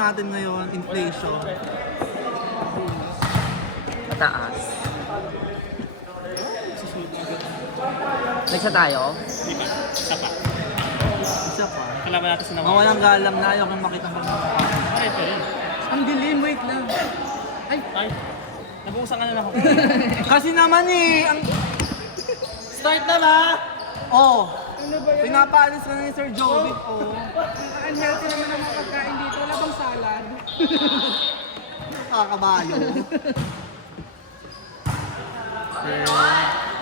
natin ngayon, inflation. Mataas. Nagsa tayo? Isa pa. Isa pa. Kalaban natin sa naman. Mawalang galang na ayaw kong makita pag Ay, ito rin. ang dilim, wait lang. Ay. Nag-uusang ka na lang ako. Kasi naman ang... Start na ba? Oo. Ano ba yan? Pinapaalis ka na ni Sir Jovic, oo. Unhealthy naman ang mga pagkain dito. Wala bang salad? Kakabayo.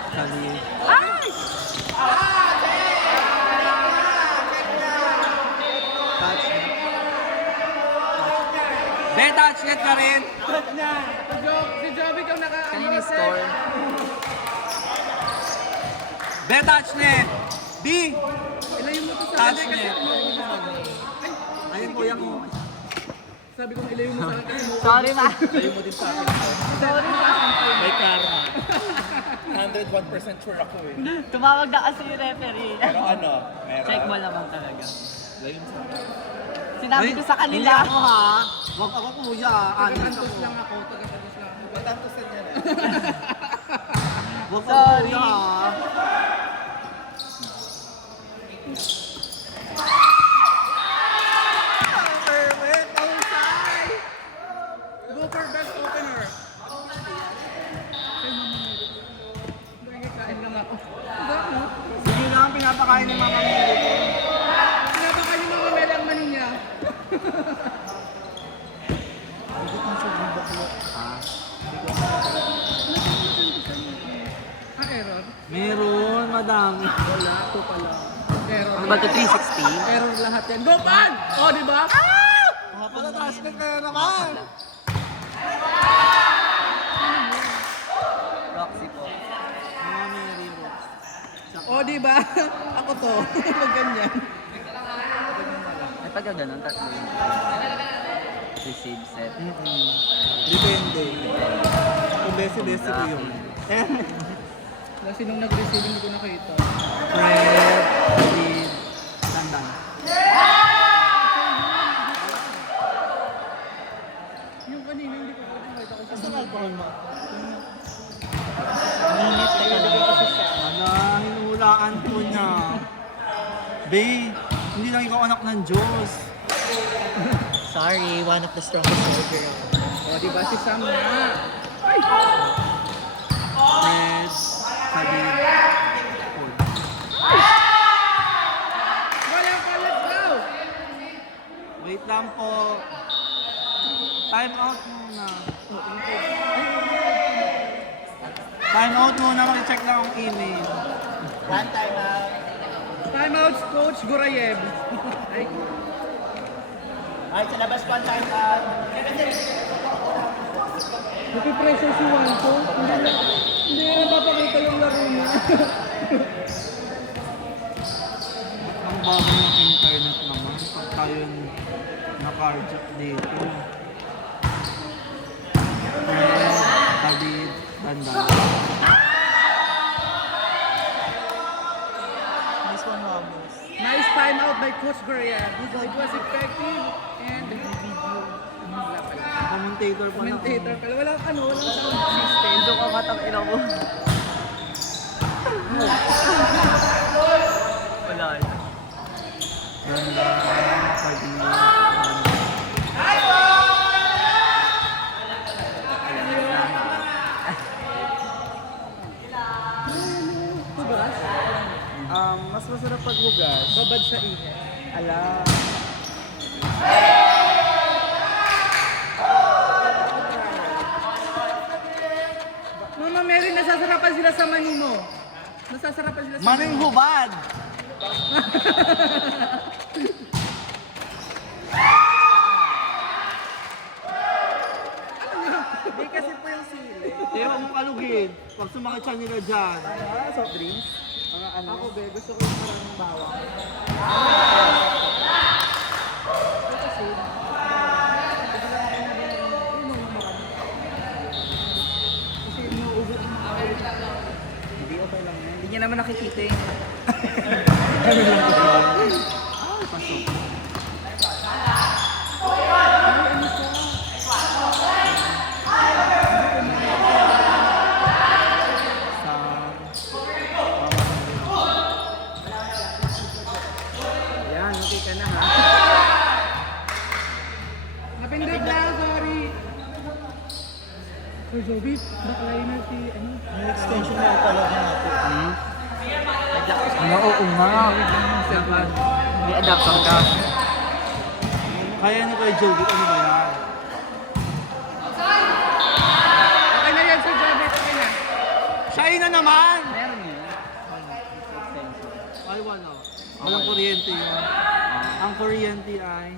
Kali. Touch net. Be, touch net ka rin. Si Jovic ang Kanina score. Be, touch net. B, Ilayo mo to sa touch akin kasi net. Ayun kuya ko. sabi ko ilayo mo sa akin. Sorry ma. Sa'yo mo din sa akin. Sorry sa akin. May karma. 101% sure ako eh. Tumawag na kasi yung referee. Pero ano, meron. Check mo naman talaga. Layon sa akin. Sinabi ko sa Hindi kanila. ako ha. Huwag ako kuya. Honest Taga-Santos ako. lang ako. Taga-Santos lang ako. Matantosan yan eh. Huwag ako Sorry. kuya ha. Perfect! Pausay! Go for best opener. Kain lang ako. Sige lang, pinapakain ni Mama Mary ko. Pinapakain yung mga meli ang mani niya. Error? Meron, madam. Wala. Ito pala. Error. Ano ba ito? 360? Error lahat yan. Go, Pan! O, di ba? Wala taas ka kaya naman. Roxy po. Mama Mary Rose. O, di ba? Ako to. Huwag ganyan. Ay pagka ganun, tatlo yun. Receive set. Depende. Kung besi-besi ko yun. Kasi nung nag-receive, hindi ko nakita. Fred, David, Tandan. Yung kanina, hindi ko nakita ko Saan alcohol mo? Minit ka talaga. Ala, hinulaan ko niya. Babe, hindi lang ikaw anak ng Diyos. Sorry, one of the strongest soldier. O, di ba si Sam na? Ay! Fred, David, Paul. Wala pa, let's go! Wait lang po. Time out muna. Time out muna, mag-check lang ang email. One time out. Timeouts, Coach Gurayev. Ay, Ay, sa labas one time out. napipressure si Wanko. Hindi na napapakita yung laro niya. Ang bago ng internet naman. Pag tayo naka-reject dito. Fred, David, Tandan. This one Ramos. Nice timeout by Coach Gurayev. It was effective and wala pala. Commentator pa na. Commentator pala. Walang sound system. Medyo kakatang ina mo. Wala eh. Ganda. Pagdili. Hugas? Mas masarap paghugas. Babad sa init. Ala. Mama Mary, nasasarapan sila sa mani mo. Nasasarapan sila sa Maring hubad. Hindi kasi po yung sili. Ewan mong kalugin. Pag sumakit siya nila dyan. Soft drinks? Mga ano. Ako be, gusto ko yung maraming bawang. Kasi, inuubo ang mga Hindi okay lang yan. Hindi niya naman nakikita eh. Ano lang ba? Pasok. Napindot lang, sorry. Sir Joby, baklay na si, ano? May extension na pala natin. Oo nga. May adapter ka. Kaya ni Kuya Joby, ano ba yan? Okay na yan, Sir Joby, okay na. Siya na naman! Meron yun. Ay, wala. Walang kuryente yun. Ang kuryente ay...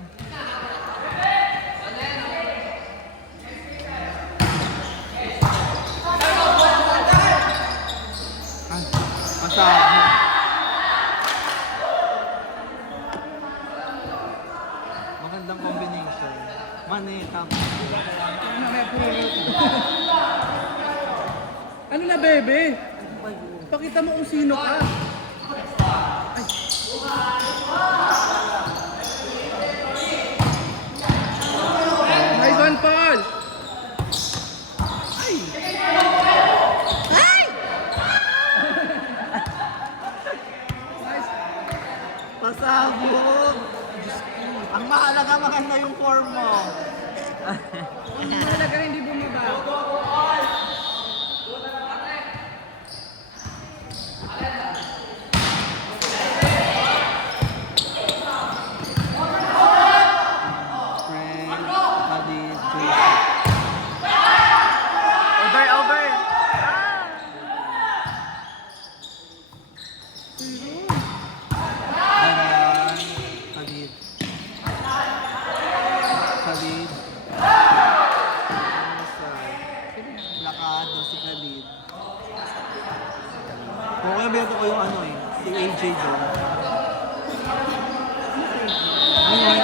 Ay, masabi. Magandang combination. Maneta. Ano na, puro. Ano na, bebe? Pakita mo kung sino ka. Ay. Nice one, Paul! Ay! Ay! Nice. Pasabog! Ang mahalaga maganda yung form mo. Ang mahalaga hindi bumaba. Fred, Hadid, Jason. Over, over. Ayan, Hadid. Hadid. Lakado si Hadid. Kung kaya bento ko yung ano eh, si AJ doon. Ano yun?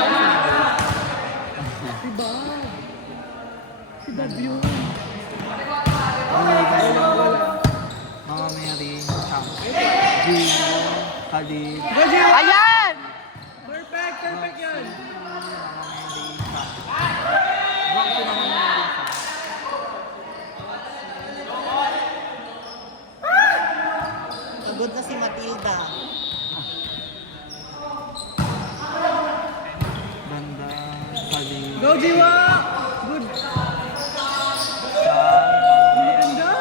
Si Bob. Si Bob yun. Mama Mary, Sam. Gio, Hadid. Go, Gio! Ayan! Perfect, perfect yun. Mama Mary, Sam. Bakit si Mama Mary, Sam? Pagod na si Matilda. Banda, Hadid. Go, Jiwa! Good. Maganda.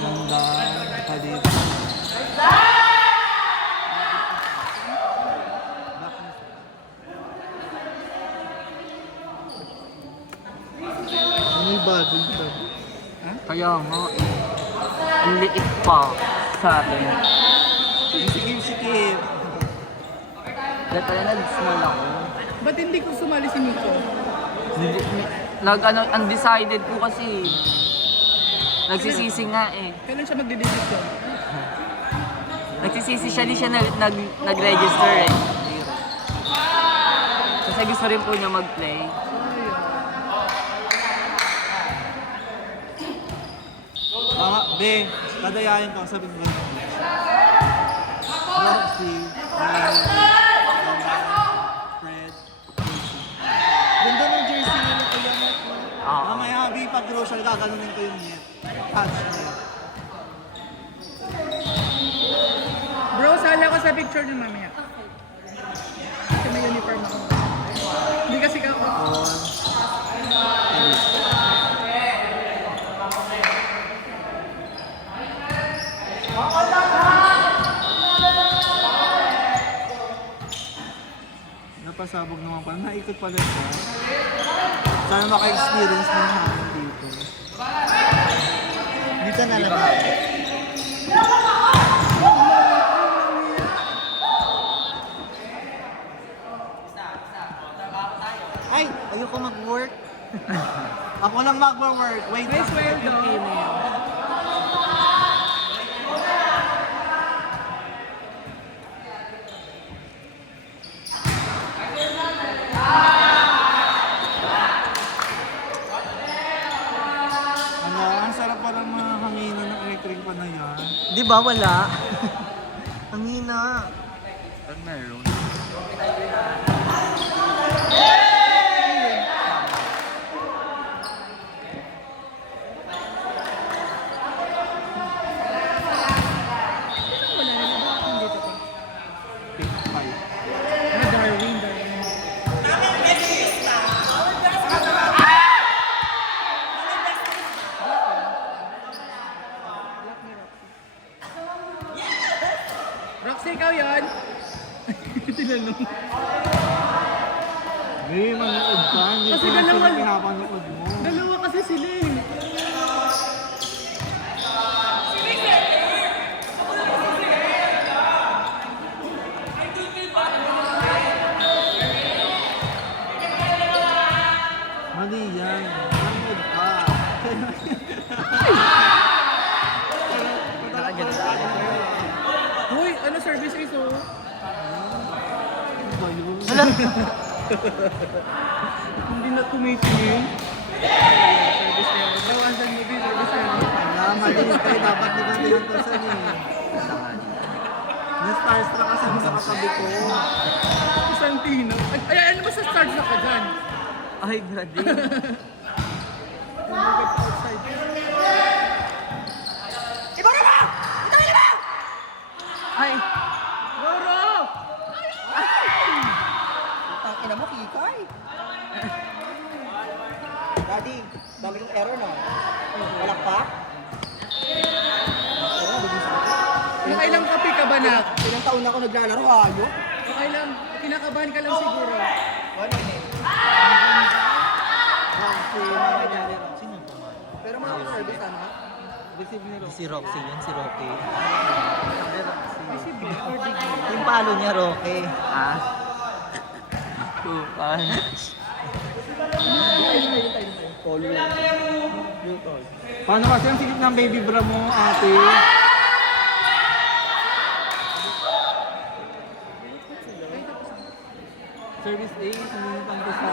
Banda, Hadid. Ano yung bago ito? Kaya nga eh. Ang liit pa sa atin. Sikip-sikip. Dahil pala nag-small ako. Ba't hindi ko sumali si Nico? Undecided po kasi. Nagsisisi nga eh. Kailan siya magdidesisyon? Nagsisisi siya, di siya nag-register eh. Kasi gusto rin po niya mag-play. Be, kadayayan ko, sabi mo. Roxy, Fred, ganda ng jersey nila Kuya Net. Oo. Mamaya, Be, pag grocery, gaganunin ko yung net. Touch net. Bro, sala ko sa picture niyo mamaya. Kasi may uniform ako. Hindi kasi ka ako. Napasabog naman pala. Naikot pala siya. Sana maka-experience ng hangin dito. Dito na lang. Ay! Ayoko mag-work. Ako lang mag-work. Wait May lang. sweldo. Ano, ang sarap palang mga hanginan ng electric pa na yan. Di ba wala? Ang hina. Pag meron. Kasi sila dalawa. pinapanood mo. Dalawa kasi sila eh. Mali yan. Nanood ka. Uy, ano service is oh? Ano ba yun? Hindi na tumitingin. Service error. Bawasan mo din, service error. Wala, mali tayo. Dapat di ba tinantosan eh. Na-starstruck kasi ako sa katabi ko. Santino. Ay, ano ba sa stars na ka dyan? Ay, brady. Lumugad pa outside. Ay, Roro! Ang ina mo, Kikay. Daddy, dami kong error no? Walang pa? Nakailang kape ka ba na? Ilang taon na ako naglalaro, ayok. Nakailang, kinakabahan ka lang siguro. Roxy, nangyayari Roxy niyo pa man. Pero mga service ano? Receive ni Roxy. si Roxy yun, si Rocky. Kasi before the game. Yung palo niya, Rocky. Ah? Tupan. Paano kasi ang sikip ng baby bra mo, ate? Service A, sumunod ang sa